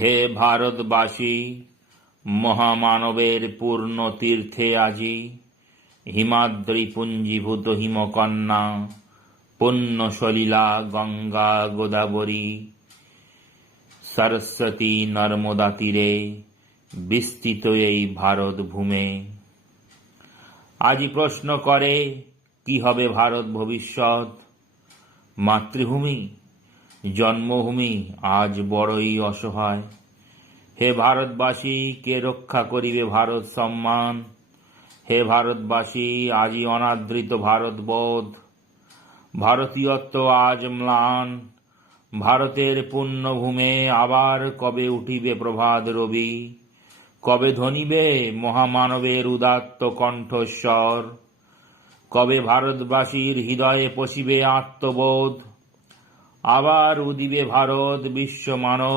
হে ভারতবাসী, মহামানবের পূর্ণ তীর্থে আজি হিমাদ্রি পুঞ্জীভূত হিমকন্যা পুণ্য সলিলা গঙ্গা গোদাবরী সরস্বতী নর্মদা তীরে বিস্তৃত এই ভারত ভূমে। আজি প্রশ্ন করে কি হবে ভারত ভবিষ্যৎ? মাতৃভূমি জন্মভূমি আজ বড়ই অসহায়। হে ভারতবাসী, কে রক্ষা করিবে ভারত সম্মান? হে ভারতবাসী, আজি অনাদৃত ভারতবোধ। ভারতীয়ত্ব আজ ম্লান। ভারতের পুণ্যভূমে আবার কবে উঠিবে প্রভাত রবি? কবে ধ্বনিবে মহামানবের উদাত্ত কণ্ঠস্বর? কবে ভারতবাসীর হৃদয়ে পশিবে আত্মবোধ? আবার উদিবে ভারত বিশ্ব মানব